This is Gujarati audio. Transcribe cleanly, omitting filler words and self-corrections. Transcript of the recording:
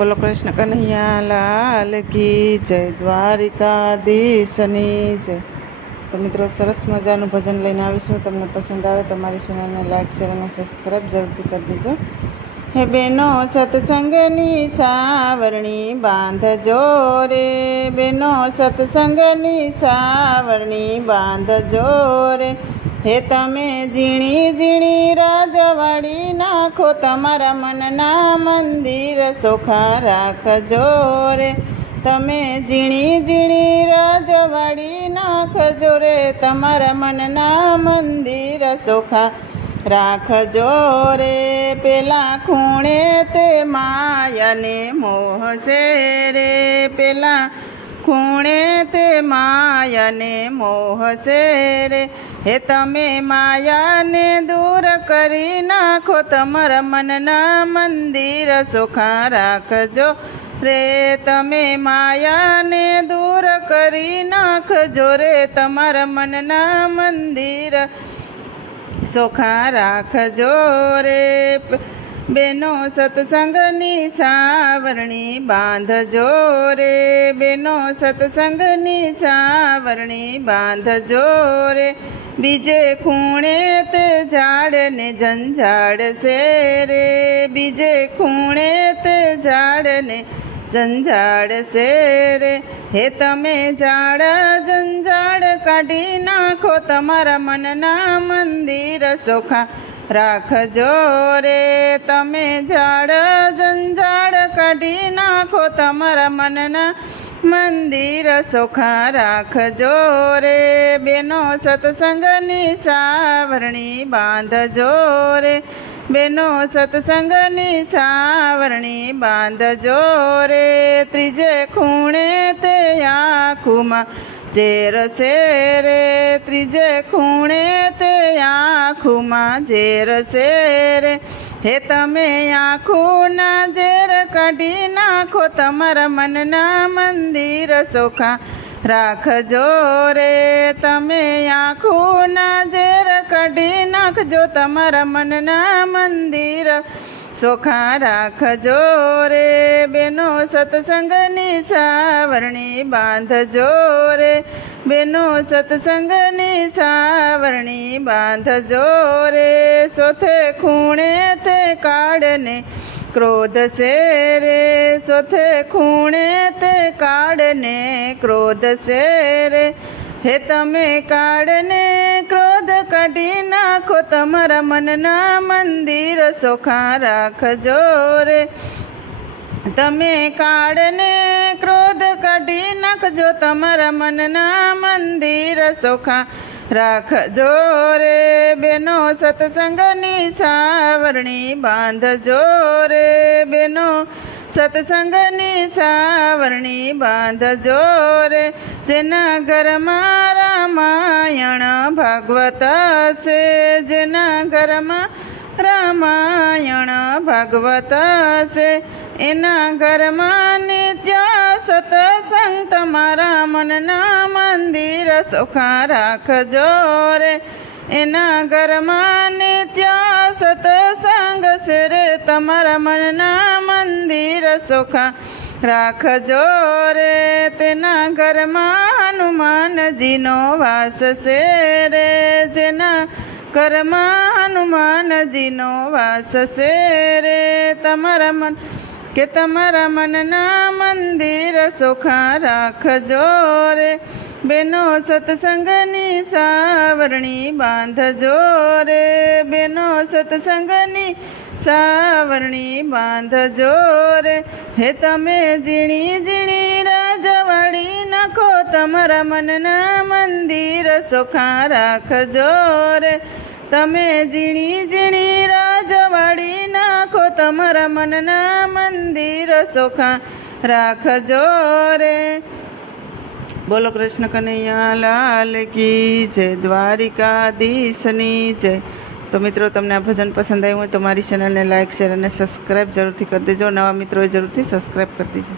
બોલો કૃષ્ણ કનૈયા લાલ કી જય, દ્વારિકાધીશની જય। તો મિત્રો, સરસ મજાનું ભજન લઈને આવીશું। તમને પસંદ આવે તો મારી ચેનલને લાઈક શેર અને સબસ્ક્રાઈબ જરૂરથી કરી દેજો। હે બેનો સત્સંગની સાવરણી બાંધજો રે, બેનો સત્સંગની સાવરણી બાંધજો રે। હે તમે ઝીણી ઝીણી રાજવાડી નાખો, તમારા મનના મંદિર ચોખ્ખા રાખજો રે। તમે ઝીણી ઝીણી રાજવાડી નાખજો રે, તમારા મનના મંદિર ચોખ્ખા રાખજો રે। પેલા ખૂણે તે માયાને મોહશે રે, પેલા ખૂણે તે માયાને મોહશે રે। હે તમે માયાને દૂર કરી નાખો, તમારા મનના મંદિર ચોખ્ખા રાખજો રે। તમે માયાને દૂર કરી નાખજો રે, તમારા મનના મંદિર ચોખ્ખા રાખજો રે। બેનો સત્સંગની સાવરણી બાંધજો રે, બેનો સત્સંગની સાવરણી બાંધજો રે। બીજે ખૂણે તે ઝાડને ઝંઝાડશે રે, બીજે ખૂણે તે ઝાડને ઝંઝાડશે રે। હે તમે ઝાડ ઝંઝાડ કાઢી નાખો, તમારા મનના મંદિર ચોખ્ખા રાખજો રે। તમે ઝાડ ઝંઝાડ કાઢી નાખો, તમારા મનના મંદિર ચોખ્ખા રાખજો રે। બેનો સત્સંગની સાવરણી બાંધજો રે, બેનો સત્સંગની સાવરણી બાંધજો રે। ત્રીજે ખૂણે તે આંખોમાં ઝેર છે રે, ત્રીજે ખૂણે તે આંખોમાં ઝેર છે રે। હે તમે આંખોના ઝેર કાઢી નાખો, તમારા મનના મંદિર ચોખ્ખા રાખજો રે। તમે આંખોના ઝેર કાઢી નાખજો, તમારા મનના મંદિર ચોખ્ખા રાખજો રે। બેનો સત્સંગની સાવરણી બાંધજો રે, બેનો સત્સંગની સાવરણી બાંધજો રે। ચોથે ખૂણે તે કાળને ક્રોધ છે રે, ચોથે ખૂણે તે કાળને ક્રોધ છે રે। હે તમે કાળને ક્રોધ કાઢી નાખો, તમારા મનના મંદિર ચોખ્ખા રાખજો રે। તમે કાળને ક્રોધ કાઢી નાખજો, તમારા મનના મંદિર ચોખ્ખા રાખજો રે। બેનો સત્સંગની સાવરણી બાંધજો રે, બેનો સત્સંગની સાવરણી બાંધજો રે। જેના ઘરમાં રામાયણ ભાગવત છે, જેના ઘરમાં રામાયણ ભાગવત છે, એના ઘરમાં નિત્ય સત્સંગ, તમારા મનના મંદિર ચોખ્ખા રાખજો રે। એના ઘરમાં નિત્ય સત્સંગ છે રે, તમારા મનના મંદિર ચોખ્ખા રાખજો રે। તેના ઘરમાં હનુમાનજીનો વાસ છે રે, જેના ઘરમાં હનુમાનજીનો વાસ છે રે। તમારા મન કે તમારા મનના મંદિર ચોખ્ખા રાખજો રે। બેનો સત્સંગની સાવરણી બાંધજો રે, બેનો સત્સંગની સાવરણી બાંધજો રે। હે તમે ઝીણી ઝીણી રાજવાડી નાખો, તમારા મનના મંદિર ચોખ્ખા રાખજો રે। તમે ઝીણી ઝીણી રાજવાડી નાખો, તમારા મનના મંદિર ચોખ્ખા રાખજો રે। બોલો કૃષ્ણ કનૈયા લાલ કી જય, દ્વારિકાધીશની જય। તો મિત્રો, તમને આ ભજન પસંદ આવ્યું હોય તો મારી ચેનલને લાઈક શેર અને સબસ્ક્રાઈબ જરૂરથી કરી દેજો। નવા મિત્રોએ જરૂરથી સબસ્ક્રાઈબ કરી દેજો।